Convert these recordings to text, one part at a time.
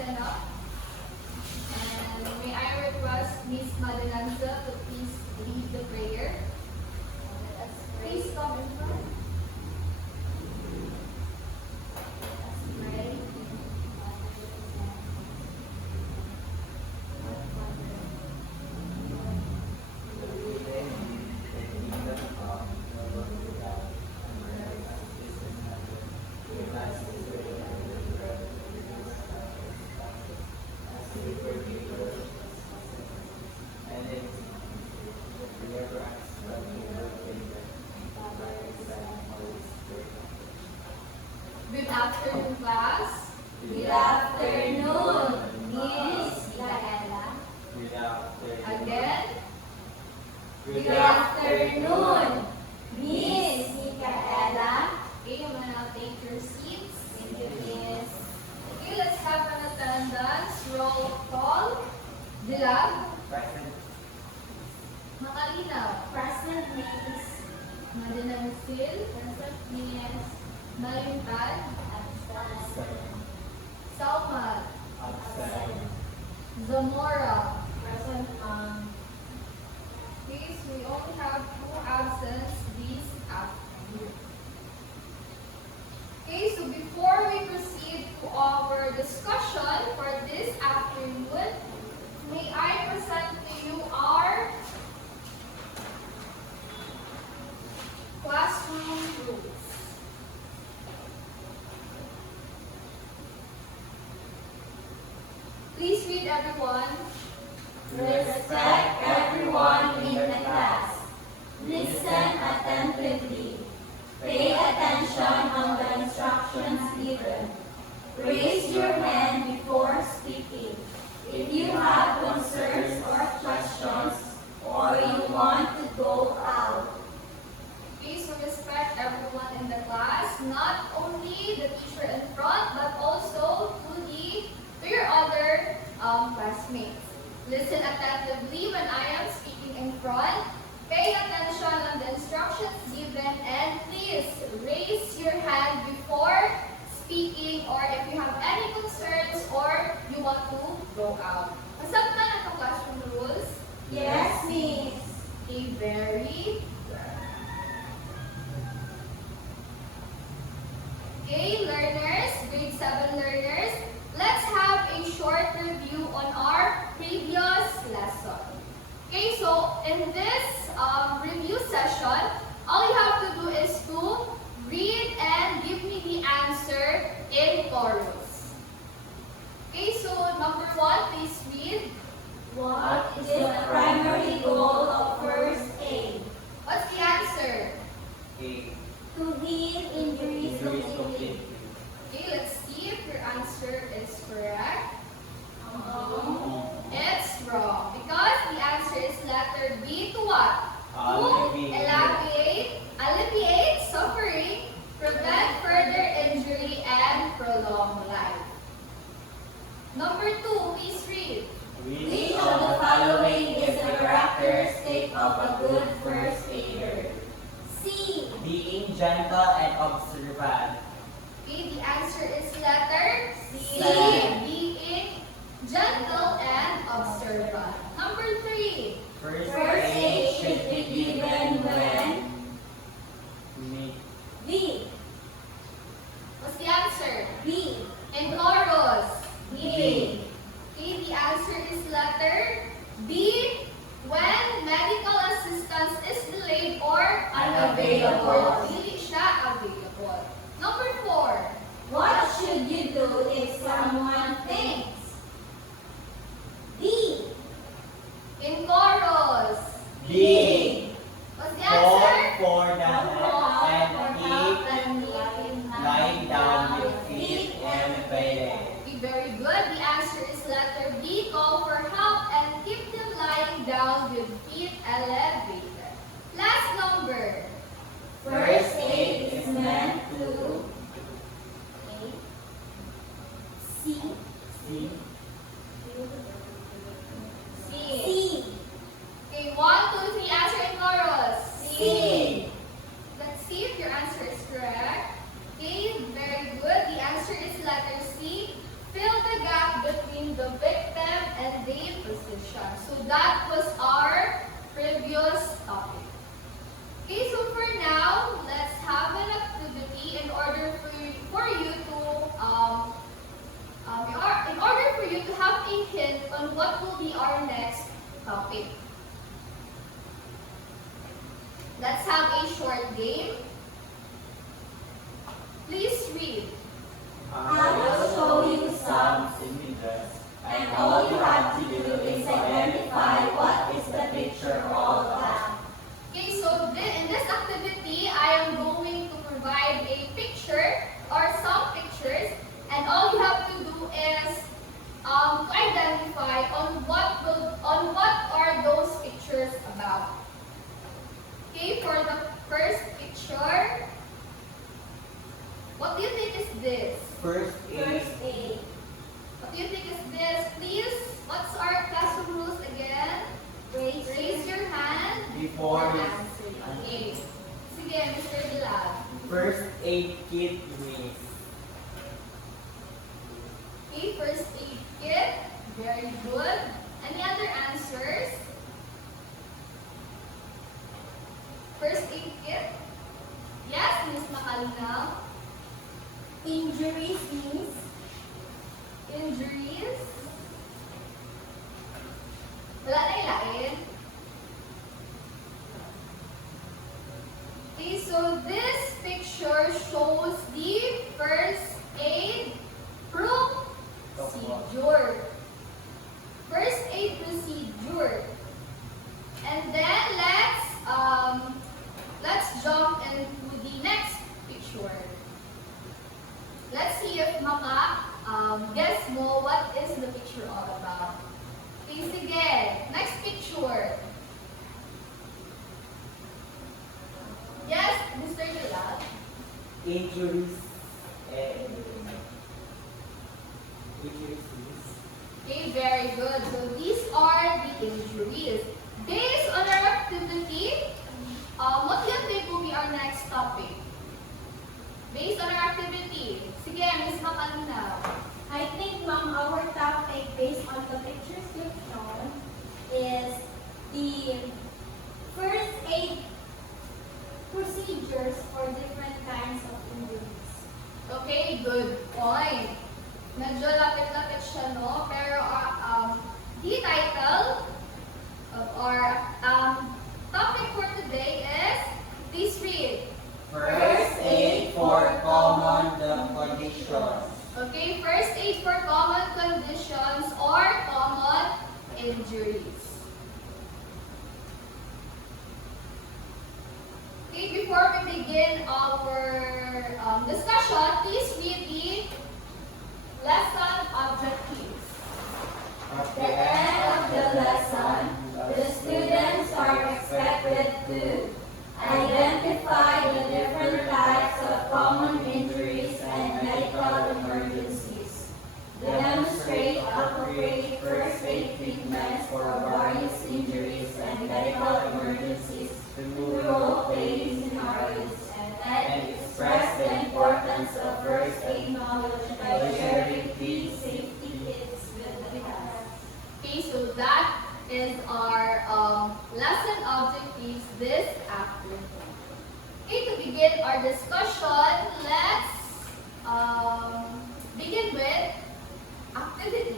stand up. And may I request Miss Madelanza to please lead the prayer. Please come in front. Good afternoon, class. Good afternoon, Miss Micaela. Good afternoon. Again. Good afternoon, Miss Micaela. Okay, you may now take your seats. Thank you, Miss. Okay, let's have an attendance. Roll call. Dilag. Present. Makalinaw. Present, Miss. Madenansil. Present, Miss. Malimpan. Absent. Salman. Absent. Zamora. Present, Ma'am. Please, we only have 2 absence this afternoon. Okay, so before we proceed to our discussion for this afternoon, may I present to you our classroom rules. Please read, everyone. Respect everyone in the class. Listen attentively. Pay attention on the instructions given. Raise your hand before speaking. If you have concerns or questions, or you want to go out. Please respect everyone in the class, not only the teacher in front, but also to your other classmates. Listen attentively when I am speaking in front. Pay attention on the instructions given, and please raise your hand before speaking, or if you have any concerns or you want to go out. Masabtan na itong classroom rules? Yes, Miss. Okay, very. Okay, learners, grade 7 learners, let's have a short review on our previous lesson. Okay, so in this review session, all you have to do is to read and give me the answer in chorus. Okay, so number 1, please read. What is the primary goal of first aid? What's the answer? A. To heal injuries Injuries completely. completely. Okay, let's see if your answer is correct. Um, It's wrong because the answer is letter B to what? Alleviate. Alleviate suffering, prevent further injury, and prolong life. Number 2, please read. Which of the following is the characteristic of a good first aider? C. Being gentle and observant. Okay, the answer is letter C. C. Being gentle and observant. Number 3. First First aid aid should be given when Make. B. What's the answer? B. In chorus. B. Okay, the answer is letter B. When medical assistance is delayed or Unavailable. Hindi siya available. Number 4. What should you do if someone faints? D. In chorus. B. What's the answer? For the and So that was our previous topic. Okay, so for now, let's have an activity in order for you to have a hint on what will be our next topic. Let's have a short game. Please read. I will show you some images, and all you have to do is identify what is the picture all about. Okay, so in this activity, I am going to provide a picture or some pictures, and all you have to do is to identify on what are those pictures about. Okay, for the first picture, what do you think is this? first aid, First aid. What do you think is this? Please, what's our classroom rules again? Raise your hand. before and you answer. Okay. Sige, Mr. Dilab. first aid kit with Okay, first aid kit. Very good. Any other answers? First aid kit? Yes, Miss Makalina. Injuries means Injuries? Wala na ilain. Okay, so this picture shows the first aid procedure. First aid procedure. And then let's jump into the next picture. Let's see if guess mo what is the picture all about. Okay, sige. Next picture. Yes, Mr. Dilab. injuries and injuries. Okay, very good. So these are the injuries. Based on our activity, what do you think will be our next topic? Based on our activity. Sige, Miss Makalina. I think, Ma'am, our topic based on the pictures you've shown is the first aid procedures for different kinds of injuries. Okay, good point. Medyo lapit-lapit siya, no? Pero the title of our topic for today is, please read. First aid for common conditions. Okay, first aid for common conditions or common injuries. Okay, before we begin our discussion, please read the lesson objectives. At At the end of the lesson, the students are expected to identify the different types of common injuries and medical emergencies, demonstrate appropriate first aid treatments for various injuries and medical emergencies through role-playing scenarios, and express the importance of first aid knowledge by sharing key safety tips with the class. Okay, so that is our lesson objectives this afternoon. Okay, to begin our discussion, let's begin with activity.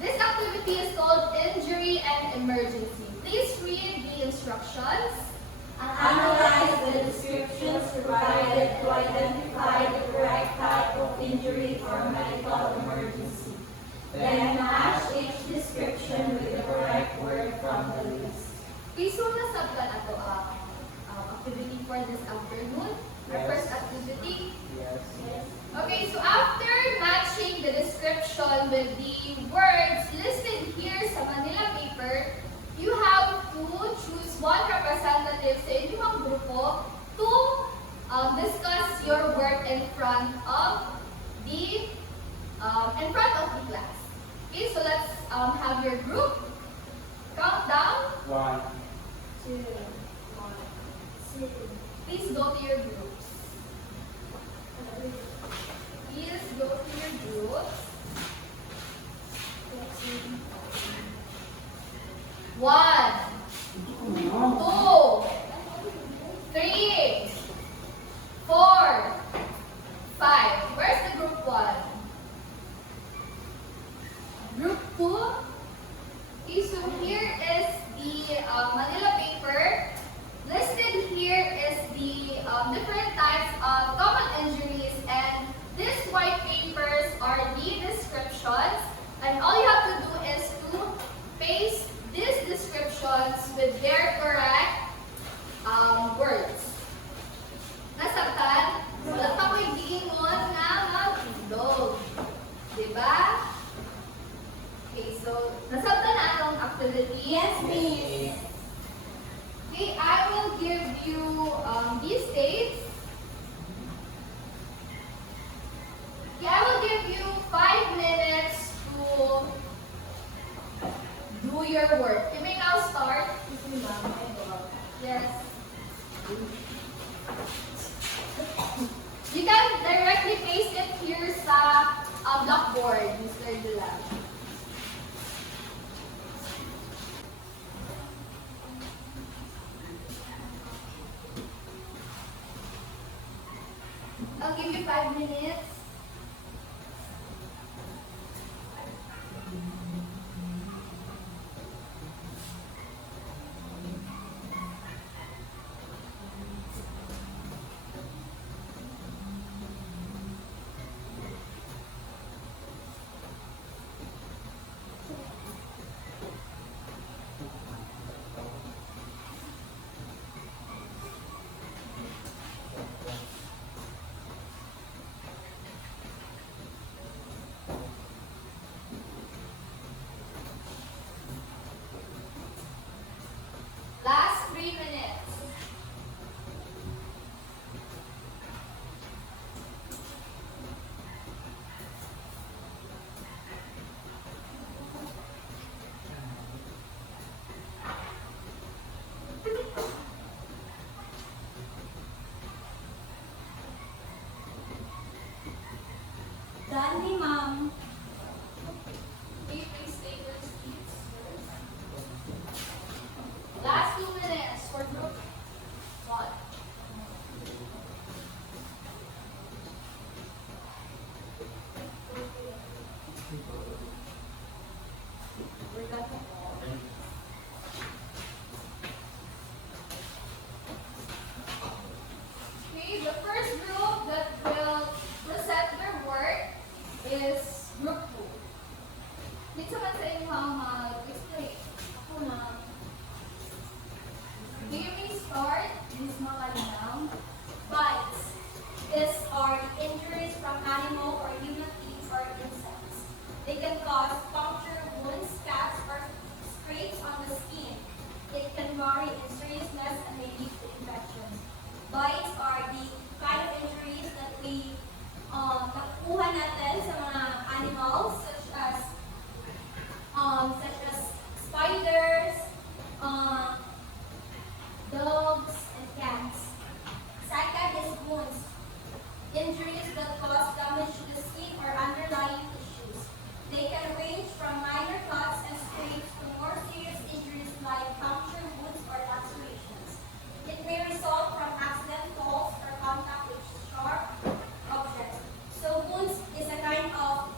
This activity is called Injury and Emergency. Please read the instructions. Analyze the descriptions provided to identify the correct type of injury or medical emergency. Then match each description with the correct word from the list. Okay, so nasab ka na to activity for this afternoon. Our Yes. first activity. Yes. Okay, so after matching the description with the words listed here sa Manila paper, you have to choose one representative sa inyong grupo to discuss your work in front of the class. Okay, so let's have your group count down. 1, 2, 1, 2, Please go to your groups. Please go to your groups. different types of common injuries, and these white papers are the descriptions, and all you have to do is to paste these descriptions with their correct words. Nasabtan? Wala pa ko'y giingon nga mag-dog. Diba? Okay, so nasabtan na atong activity. Yes, miss. Okay, I will give you these dates. Okay, I will give you 5 minutes to do your work. You may now start. Yes. You can directly paste it here sa blackboard, Mr. Dulan. I'll give you 5 minutes. Last 3 minutes. Done ni ma'am. Okay, please take your seats. Last 2 minutes for group 1. Okay, the first group that will present their work is group 2. Dito man sa inyo mag-explain. Ako na. Okay, we start. Miss Makalinaw. Bites. These are injuries from animal or human teeth or insects. They can cause puncture, wounds, cuts, or scrapes on the skin. It can vary in seriousness and may lead to infection. Bites are the kind of injuries that we nakuha natin sa mga animals such as spiders, dogs, and cats. Second is wounds. Injuries that cause damage to the skin or underlying tissues. They can range from minor cuts and scrapes to more serious injuries like puncture wounds or lacerations. It may result from accident falls or contact with sharp objects. So wounds is a kind of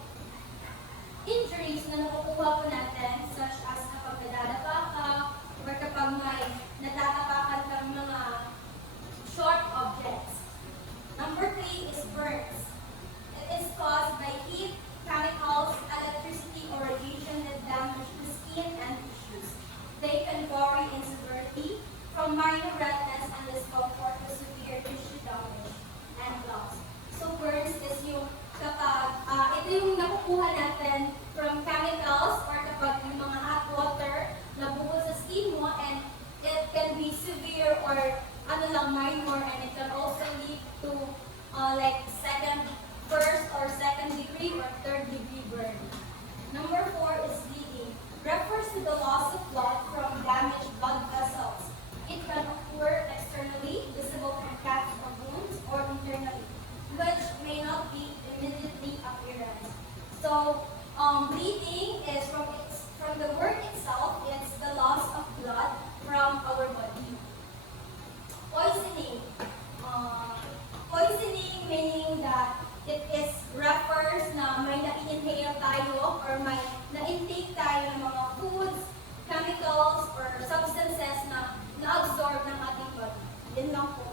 injuries na nakukuha po natin such as kapag nadadapa ka or kapag may natatapakan kang mga sharp objects. Number 3 is burns. It is caused by heat, chemicals, electricity, or radiation that damage the skin and tissues. They can vary in severity from minor redness and discomfort to severe tissue damage and loss. So burns is yung kapag ito yung nakukuha natin from chemicals or kapag yung mga hot water na bukod sa skin mo, and it can be severe or minor, and it can also lead to like first or second degree or third degree burn. Number 4 is bleeding. Refers to the loss of blood from damaged blood vessels. It can occur externally, visible from cuts or wounds, or internally, which may not be immediately apparent. So, bleeding is from the word itself. It's the loss of blood from our body. Poisoning. Poisoning meaning that it refers na may na-inhale tayo or may na-intake tayo ng mga foods, chemicals, or substances na na-absorb ng ating body. Yun lang po.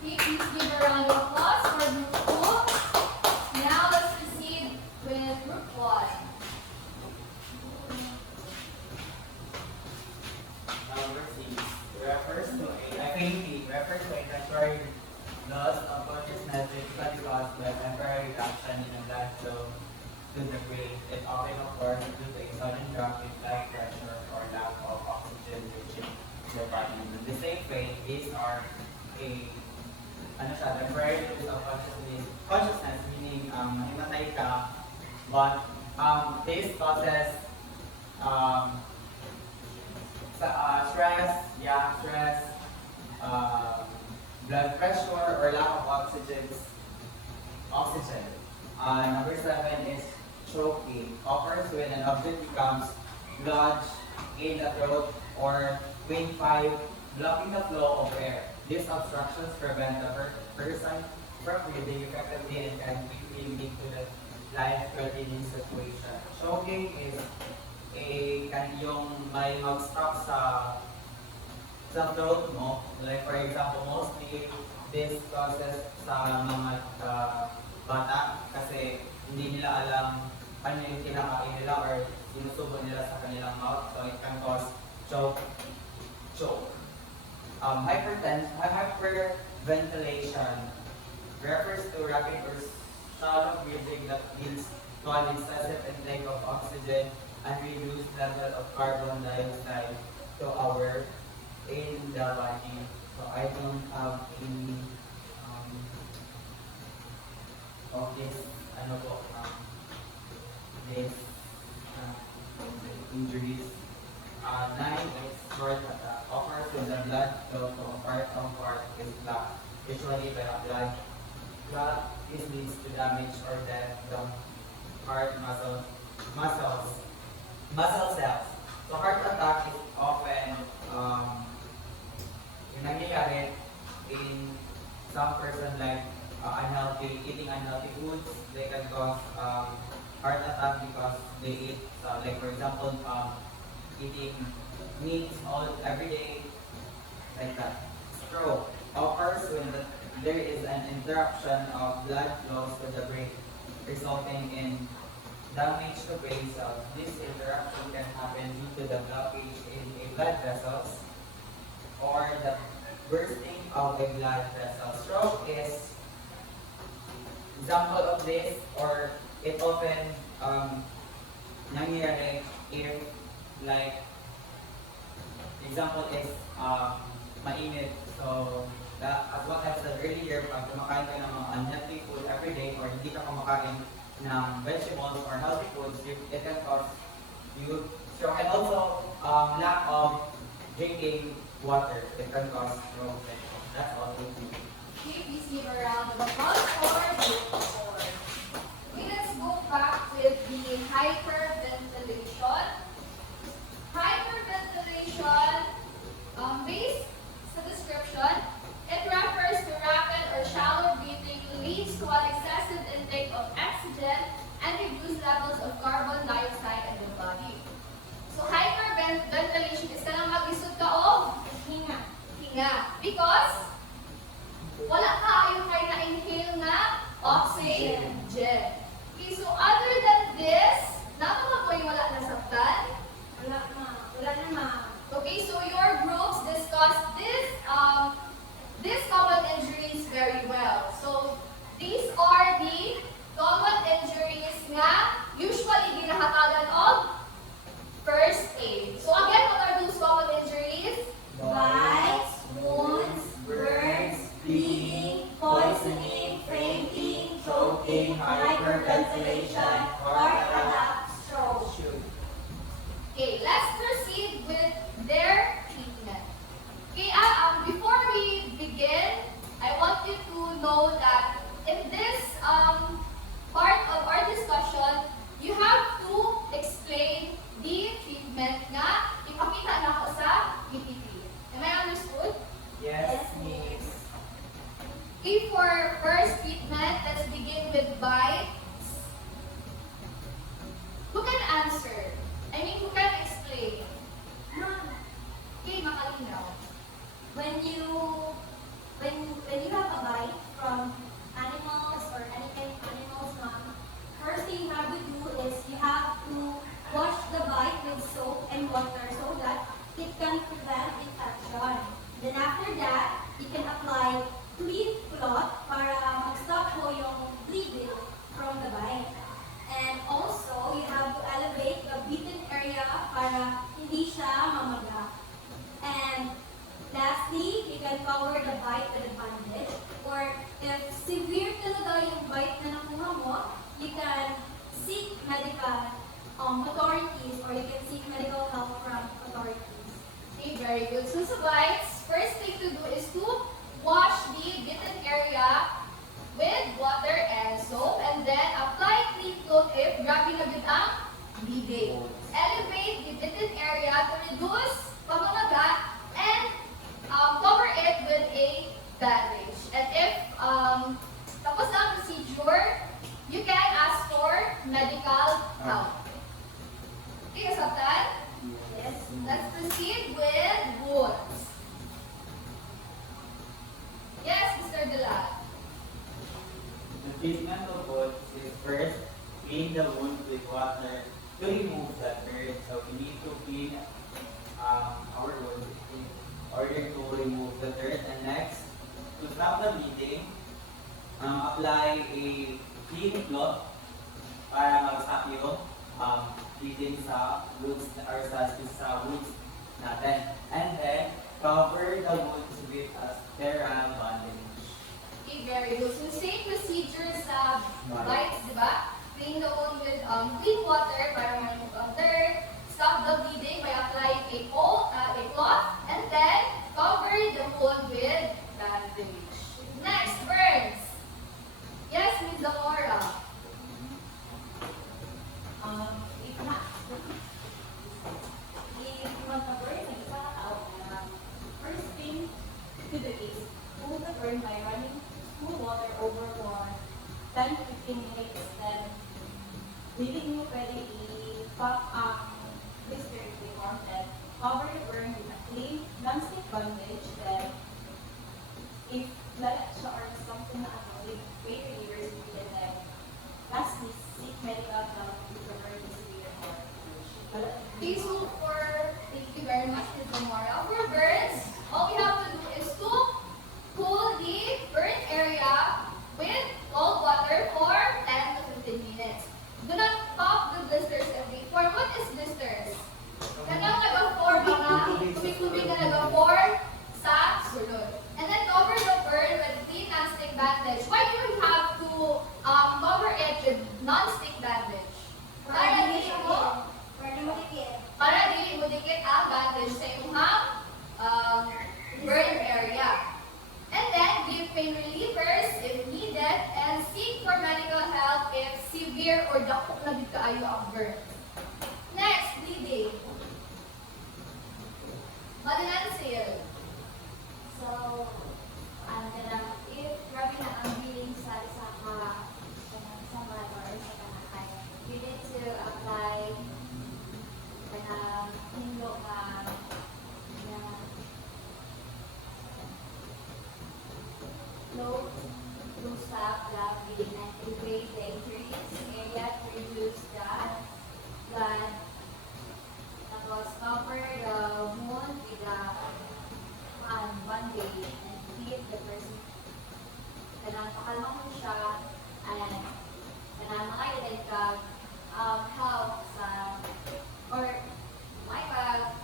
Okay, please give a round of applause for group 2. Now let's proceed with group 1. Number 6 refers to a painting refers to a temporary loss of consciousness typically caused by temporary reduction in the blood flow to the brain. It often occurs due to a sudden drop in blood pressure or lack of oxygen reaching the body. In the same way, these are a temporary loss of consciousness, meaning nahimatay ka, but this causes stress, blood pressure, or lack of oxygen. Number 7 is choking. Occurs when an object becomes lodged in the throat or windpipe, blocking the flow of air. These obstructions prevent the person from breathing effectively and can quickly lead to the life-threatening situation. Choking is yung may mag-stop sa throat mo. Like for example, mostly this causes sa mga bata kasi hindi nila alam ano yung kinakain nila or sinusubo nila sa kanilang mouth. So it can cause choke. Hyperventilation refers to rapid or shallow breathing that leads to an excessive intake of oxygen and reduced level of carbon dioxide to our in the body. So I don't have any of this this injuries. 9 is short attack. Occurs when the blood flow from part is blocked, usually by a blood clot. This leads to damage or death of heart muscle cells. So heart attack is often yung nangyayari in some person like eating unhealthy foods. They can cause heart attack because they eat like for example eating meat every day, like that. Stroke occurs when there is an interruption of blood flows to the brain, resulting in damage to brain cells. This interruption can happen due to the blockage in a blood vessels or the bursting of a blood vessel. Stroke is example of this, or it often nangyayari if like example is mainit. So as what I said earlier, pag kumakain ka ng mga unhealthy food every day or hindi ka kumakain ng vegetables or healthy foods, it can cause you stroke. And also lack of drinking water, it can cause stroke. That's all. Okay, please give a round of applause for group 4. Okay, let's go back with the hyperventilation. Hyperventilation, based sa description, it refers to rapid or shallow breathing, leads to an excessive intake of oxygen and reduced levels of carbon dioxide in the body. So hyperventilation is kanang mag-isod ka o hinga. Because wala ka yung kayo na-inhale na oxygen. Okay, so other than this, napaka po yung wala nasaktan? Wala na. Okay, so your groups discussed this common injuries very well. So these are the common injuries nga usually ginahatagan of first aid. So again, what are those common injuries? Bites, wounds, burns, bleeding, poisoning, fainting, choking, hyperventilation, heart attack, stroke. Okay, let's proceed with their treatment. Okay, before we begin, I want you to know that in this part of our discussion, you have to explain the treatment na ipakita na ako sa PPT. Am I understood? Yes, Miss. Okay, for first treatment, let's begin with bites. Who can answer? Who can explain? Okay, makalinaw. When you when you have a bite from animals or any kind of animals, first thing you have to do is you have to wash the bite with soap and water so that it can prevent infection. Then after that, you can apply clean cloth para mag-stop po yung bleeding from the bite. And also, you have to elevate the bitten area para hindi siya mamaga. And lastly, you can cover the bite with a bandage. Or if severe talaga yung bite na nakuha mo, you can seek medical authorities or you can seek medical help from authorities. Okay, very good. So sa bites, first thing to do is to wash the bitten area with water and soap and then apply clean cloth if grabe na bitang bleeding. Elevate the bitten area to reduce pamamaga and cover it with a bandage. And if tapos na ang procedure, you can ask for medical help. Okay, kasabtan? Yes. Let's proceed with wounds. Yes, Mr. Dela. The treatment of wounds is first clean the wound with water to remove the dirt. So we need to clean our wound in order to remove the dirt. And next, to stop the bleeding, apply a clean cloth para mag-stop yung bleeding sa wounds or sa wounds natin. And then, cover the wounds with a sterile bandage. Okay, very good. So, same procedure sa bites, di ba? Clean the wound with clean water para ma-remove ang dirt. Stop the bleeding by applying a cloth. And then, cover the wound with bandage. Next, burns. Yes, Ms. Zamora. If you want to burn ang isa out, first thing to do is cool the burn by running cool water over for 10 to 15 minutes. Then, leaving mo pwede i-pop blister if they want it. Cover the burn with a clean non-stick bandage. Then, if lalat siya or something na with pain relievers, you can then lastly seek medical help to recover the severe or Okay, so thank you very much, Ms. Zamora. For burns, all we have to do is to cool the burn area with cold water for 10 to 15 minutes. Do not pop the blisters every 4. What is blisters? Kanyang nag-4 mga tubig-tubig na nag-4 sa sulod. And then cover the burn with clean non-stick bandage. Why do we have to cover it with non-stick bandage? Para dili mo dikit ang bandage sa iyong burn area. And then give pain relievers if needed and seek for medical help if severe or dakok na dito kaayo ang burn. Next, bleeding. Malinansil. So, if grabe na ang bleeding sa isa ka sa blood or sa kanakay, you need to apply hinlo ka low to stop the bleeding and elevate the injuries area to reduce the blood. Tapos cover the wound with a bandage and feed the person. Kanang pakalma mo siya and kanang mga ilay ka help sa or may pag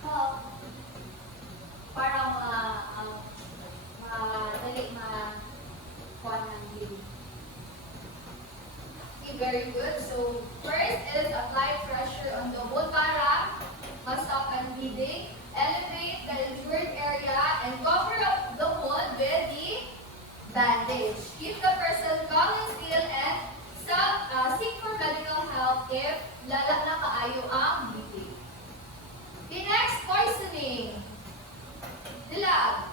help para madali kuha ng bleeding. Okay, very good. So, first is apply pressure on the wound para ma-stop ang bleeding. Elevate the injured area and cover up the wound with the bandage. Keep the person calm and still and seek for medical help if lala na kaayo ang bleeding. The next, poisoning. Dilag.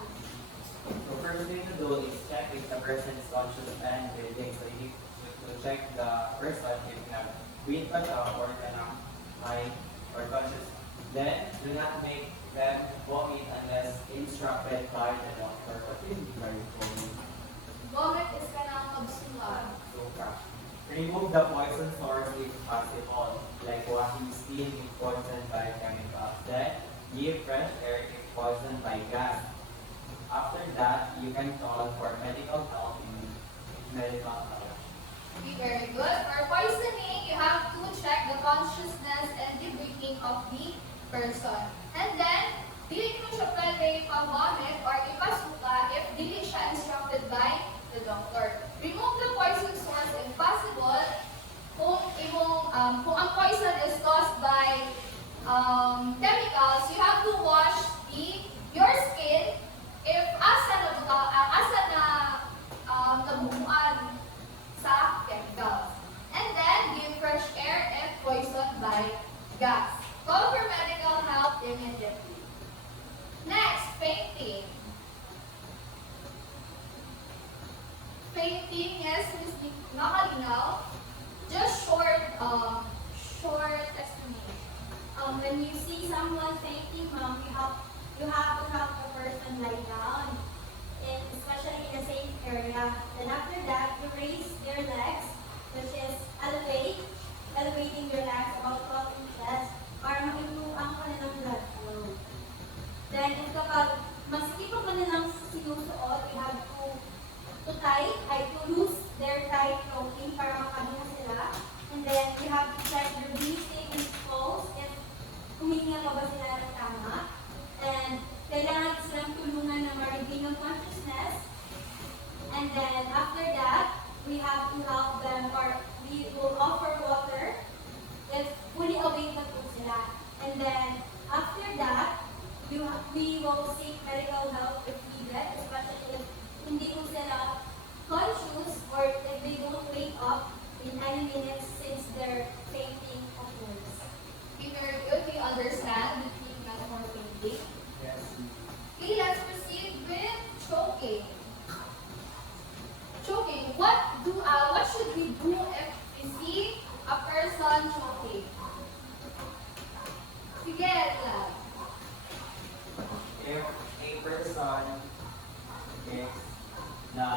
So first thing to do is check if the person is conscious and breathing. So you need to check the person if you have breathe pa siya or kanang high or conscious. Then, do not make them vomit unless instructed by the doctor. Vomit is kanang magsulat. Remove the poison source if possible, like washing skin if poisoned by chemicals. Then, give fresh air if poisoned by gas. After that, you can call for medical help in medical help. Okay, very good. For poisoning, you have to check the consciousness and the breathing of the person. And then, dili mo siya pwede pag-vomit or ipasuka if dili siya instructed by the doctor. Remove the poison source if possible. Kung ang poison is caused by chemicals, you have to wash your skin if asa na nabumuan sa chemicals. And then, give fresh air if poisoned by gas. Call for medical help immediately. Next, fainting. Fainting, yes, Miss Nakalinaw. Just short explanation. When you see someone fainting, ma'am, you have to help the person lie down, especially in a safe area. Then after that, you raise their legs, which is elevating your legs about 12 inches para ma-improve ang kanilang blood flow. Then, if kapag maski pa kanilang sinusuot, you have to loose their tight clothing para makabihan sila. And then, you have to check their breathing and pulse if huminga pa ba sila ng tama. And kailangan silang tulungan na ma-regain ng consciousness. And then, after that, we have to help them or we will offer water if fully awake na po sila. And then, after that, we will seek medical help if needed, especially if hindi po sila conscious or if they don't wake up in any minutes since their fainting occurs. Okay, very good. We understand the treatment for fainting. Yes. Okay, let's proceed with choking. Choking. What should we do if we see a person choking? Sige, love. If a person is na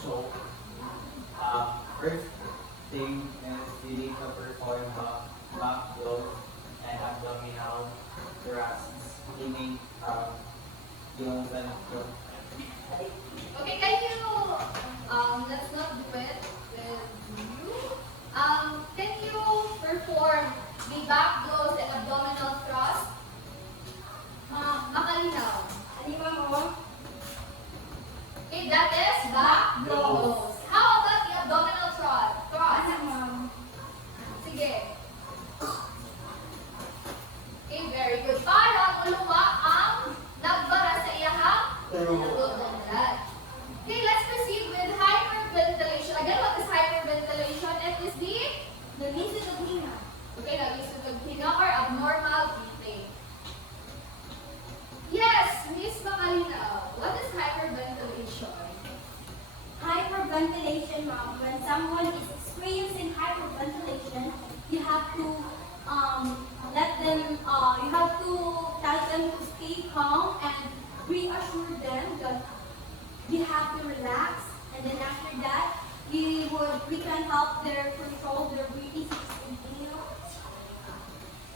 choke, first thing is you need to perform back blows and abdominal thrusts, meaning yung choke. Okay, can you, let's not do it with you. Can you perform the back blows and abdominal thrust? Makalinaw. Halima mo, Okay, that is back blows. How about the abdominal thrust? ma'am? Sige. Okay, very good. Para uluma ang nagbara sa iyahang nagdodondan. Okay, let's proceed with hyperventilation. Again, what is hyperventilation? It is the Naglisod ng hinga. okay, nagisod ng hinga or abnormal breathing. Yes, Miss Makalinaw. What is hyperventilation? Hyperventilation, ma'am. When someone is experiencing hyperventilation, you have to you have to tell them to stay calm and reassure them that they have to relax. And then after that, we can help their control their breathing.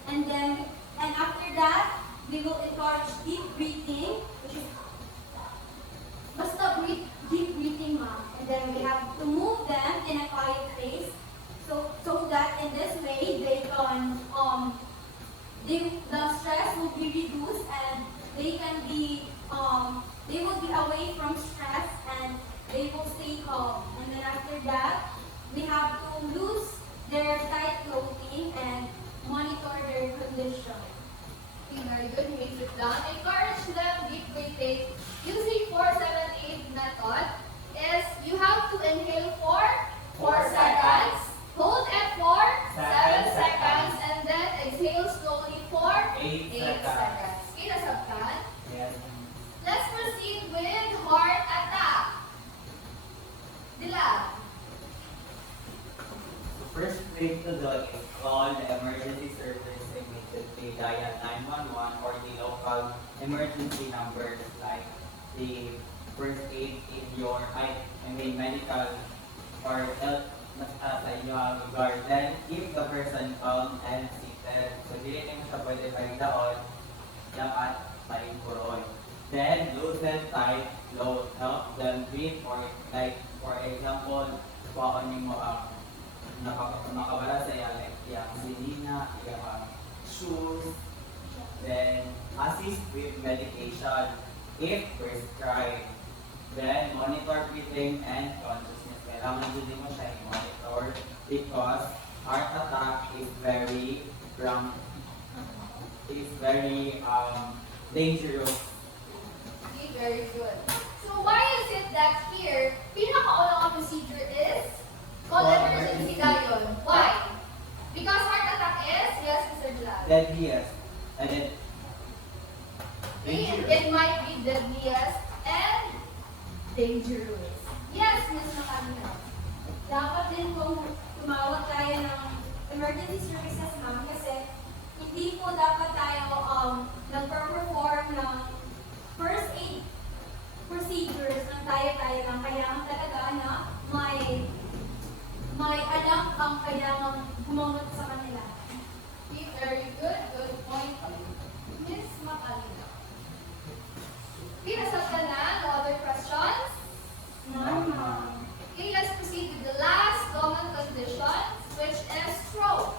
And after that, we will encourage deep breathing, which is basta deep breathing, ma'am. And then we have to move them in a quiet place, so that in this way they can the stress will be reduced and they can be they will be away from stress and they will stay calm. And then after that, we have to loose their tight clothing and monitor their condition. Okay, very good. You may sit down. Encourage them deep breathing. Using 4-7-8 method is you have to inhale for 4 seconds, hold at 7 seconds, and then exhale slowly for 8 8 seconds. Okay, nasabtan? Yes. Let's proceed with heart attack. Dila. The first thing to do is call the emergency service immediately. they dial 911 or the local emergency numbers like the first aid in your, medical or health sa inyo ang lugar. Then, keep the person calm and seated. So, dili kayo siya pwede pagdaon, dapat paingkuroy. Then, loosen tight, load, help them breathe or like, for example, kuhaan mo ang nakabala sa iya, like, yung silina, yung shoes, then, assist with medication if prescribed. Then, monitor breathing and consciousness. Kailangan din mo siya i-monitor because heart attack is very dangerous. Okay, very good. So why is it that here, pinakaunang ang procedure is call emergency dayon? Why? Because heart attack is, yes, Mr. Jalal. Deadliest. And then, It might be deadliest and dangerous. Yes, Ms. Makalina. Dapat din kung tumawag tayo ng emergency services, ma'am, kasi hindi po dapat tayo nagper-perform ng first aid procedures ng tayo-tayo lang. Kailangan talaga na may alam ang kailangan gumawa sa kanila. Okay, very good. Good point. Ms. Makalina. Okay, nasabta na. No other questions? Ma'am. Okay, let's proceed with the last common condition, which is stroke.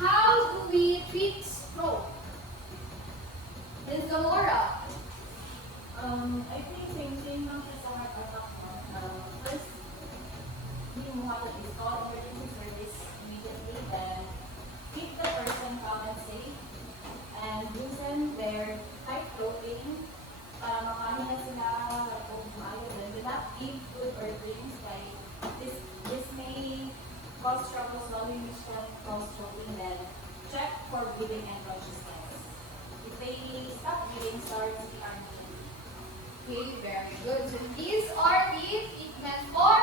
How do we treat stroke? Ms. Zamora. I think same thing lang siya sa heart attack. First, you have to install emergency service immediately, then keep the person calm and safe, and loosen their tight clothing para makahinga sila kung maayo din. Do not give food or drinks like this may cause trouble swallowing, which can cause choking. Then check for breathing and consciousness. If they stop breathing, start CPR. Okay, very good. So these are the treatment for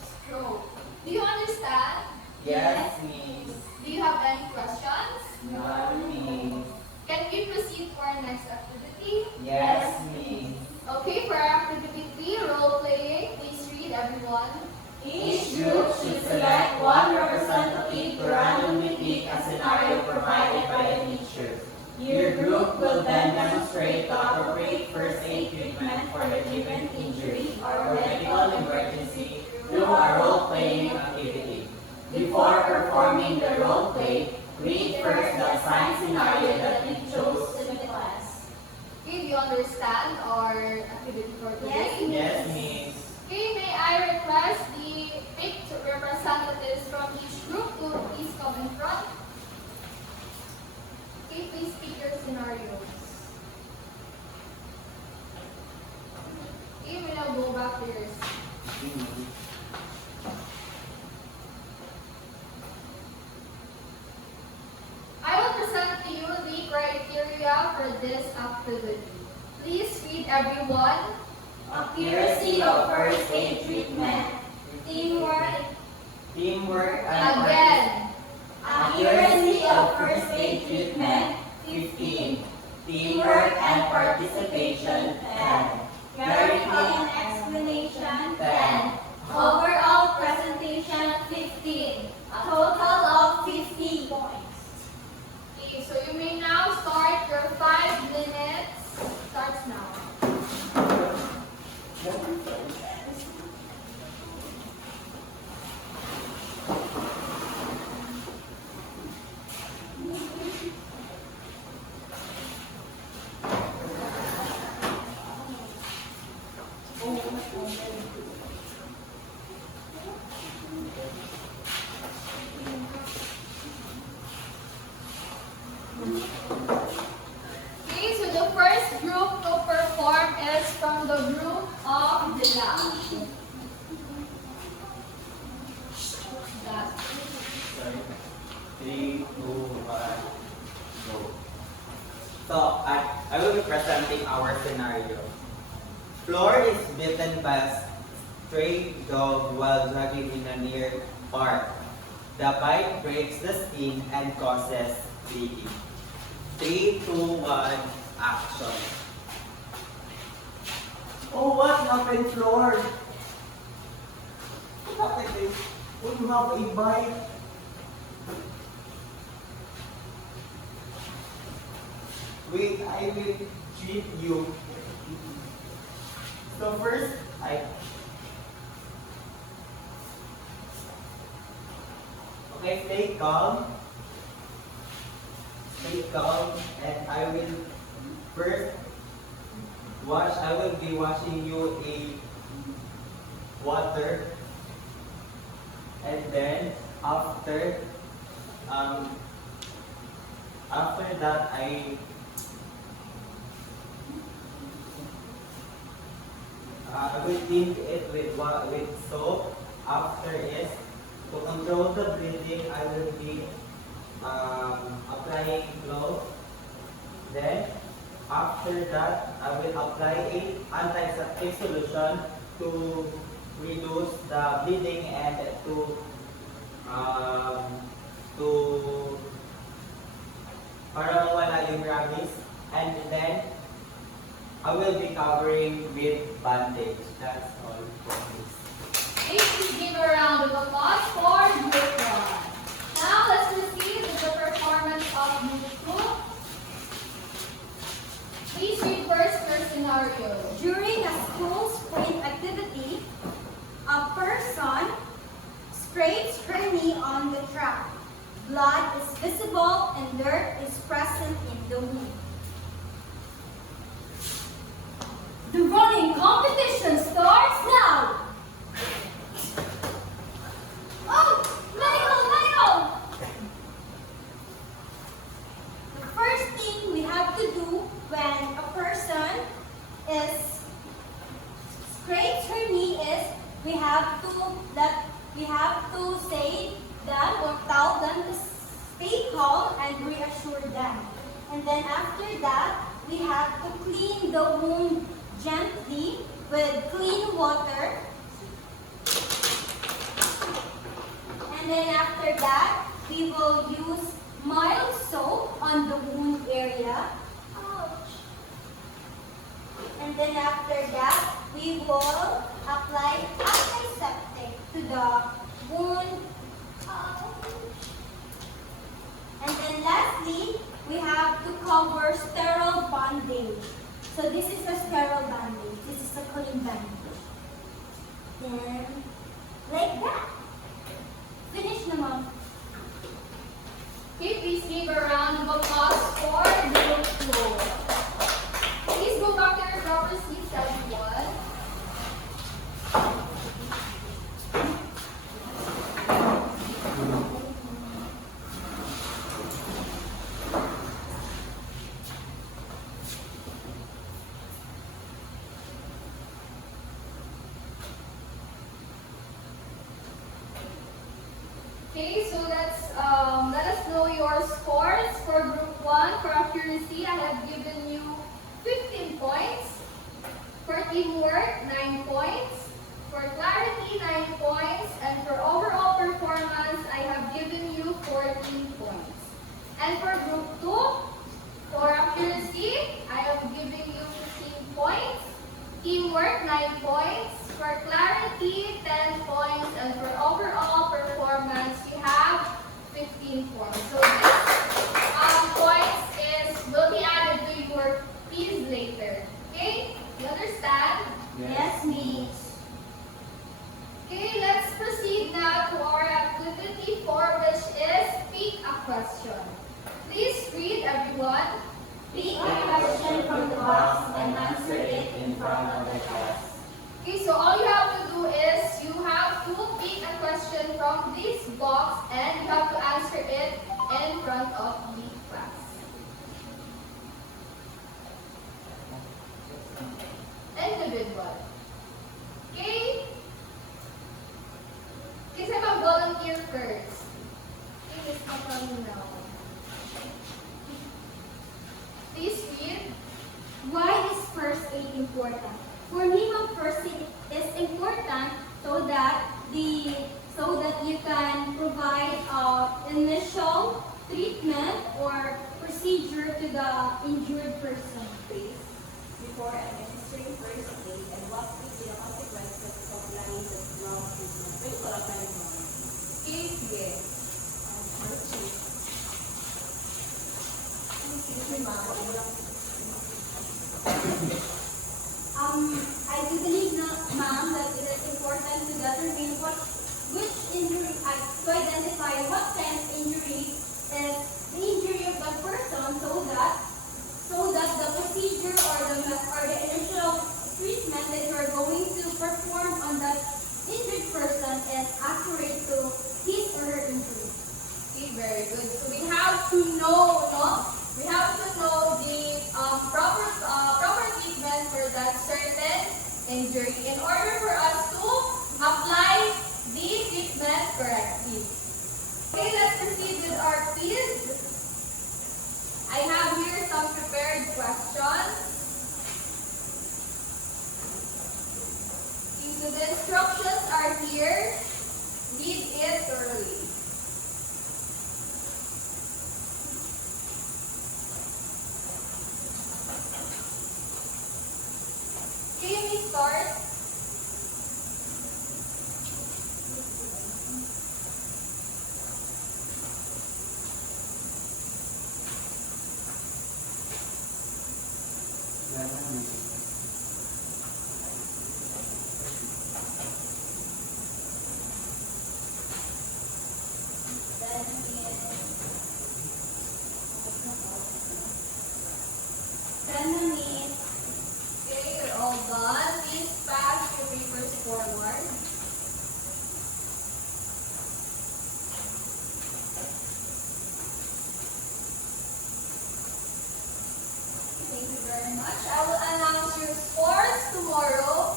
stroke. Do you understand? yes, miss. Do you have any questions? No, miss. Can we proceed for our next activity? Yes, miss. Okay, for our activity 3, role playing, please read everyone. Each group should select one representative to randomly pick a scenario provided by the teacher. Your group will then demonstrate the appropriate first aid treatment for the given injury or medical emergency through a role-playing activity. Before performing the role play, read first the assigned scenario that you chose to the class. Okay, do you understand our activity for today? Yes, miss. Okay, may I request the picked representatives from each group to please come in front. Okay, please pick your scenarios. Okay, we now go back to your seat. I will present to you the criteria for this activity. Please read everyone. Accuracy of first aid treatment. Teamwork. And Again. Accuracy of first aid treatment. 15. Teamwork and participation. 10. Clarity and explanation. 10. Overall presentation. 15. A total of 50 points. Okay, so you may now start your 5 minutes. Starts now. Okay, so the first group to perform is from the group of the lab. Sorry. 3, 2, 1, go. So, I will be presenting our scenario. Floor is bitten by a stray dog while jogging in a near park. The bite breaks the skin and causes bleeding. 3, 2, 1, action. Oh, what happened, Floor? What happened? Oh, you have a bite. Wait, I will treat you. So first, okay, stay calm. Stay calm, and I will first wash. I will be washing you a water, and then after that I will clean it with soap. After is to control the bleeding, I will be applying gloves. Then after that, I will apply a antiseptic solution to reduce the bleeding and to para mawala yung rabies. And then I will be covering with bandage. That's all for this. Please give a round of applause for Group 1. Now let's proceed with the performance of Group 2. Please read first your scenario. During a school sprint activity, a person scrapes her knee on the track. Blood is visible and dirt is present in the wound. The running competition starts now! Oh! Medical! The first thing we have to do when a person scrapes her knee is we have to say them or tell them to stay calm and reassure them. And then after that, we have to clean the wound gently with clean water. And then after that, we will use mild soap on the wound area. Ouch. And then after that, we will apply antiseptic to the wound. Ouch. And then lastly, we have to cover sterile bandage. So this is a sterile bandage. This is a clean bandage. Then, like that. Finish naman. Okay, please give a round of applause for Group 2. Please go back to your proper seats, everyone. Okay, so let us know your scores for Group 1. For accuracy, I have given you 15 points. For teamwork, 9 points. For clarity, 9 points. And for overall performance, I have given you 14 points. And for Group 2, for accuracy, I have given you 15 points. Teamwork, 9 points. For clarity, 10 points. And for overall performance, you have 15 points. So this points will be added to your quiz later. Okay? You understand? Yes, Miss. Okay, let's proceed now to our activity 4, which is pick a question. Please read, everyone. Pick a question from the box and answer it in front of the class. Okay, so all you have to do is you have to pick a question from this box and you have to answer it in front of the class. Individual. Okay? Kasi mag-volunteer first. Okay, it's not coming now. Please read. Why is first aid important? For me, first aid is important so that you can provide initial treatment or procedure to the injured person's face before administering first aid, and what would be the consequences of applying the wrong treatment? Pwede ko lang tayo mo. Okay, sige. I do believe, ma'am, that it is important to determine which injury, to identify what kind of injury is the injury of the person, so that the procedure or the initial treatment that you are going to perform on that injured person is accurate to his or her injury. Okay, very good. So we have to know, no? We have to know the proper treatment for that certain injury in order for us to apply the treatment correctly. Okay, let's proceed with our quiz. I have here some prepared questions. Okay, so the instructions are here. Read it thoroughly. Okay, we start. Okay, you're all done. Please pass your papers forward. Thank you very much. I will announce your scores tomorrow.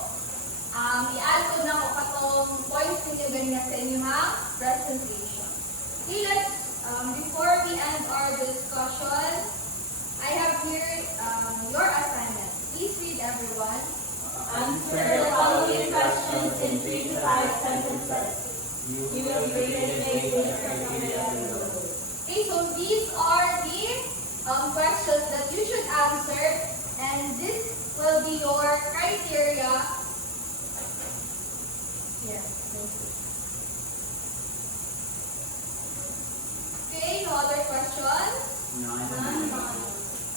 I-add ko na ko katong points ninyo ganyan sa inyong presentation. Okay, before we end our discussion, I have here your assignment. Please read, everyone. Answer the following questions in 3 to 5 sentences. You will be rated based on your criteria below. Okay, so these are the questions that you should answer, and this will be your criteria. Here, thank you. Okay, no other questions? None.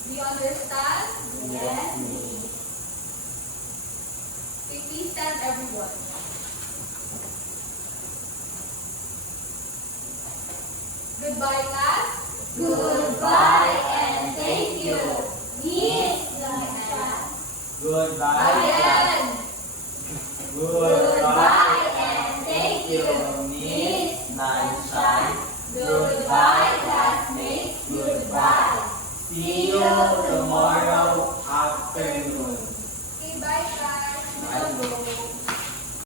Do you understand? Yes. Okay, please stand, everyone. Goodbye, class. Goodbye and thank you, Miss Lanisha. Goodbye. Again. Goodbye and thank you, Miss Sunshine. Goodbye, classmates. Goodbye. See you tomorrow.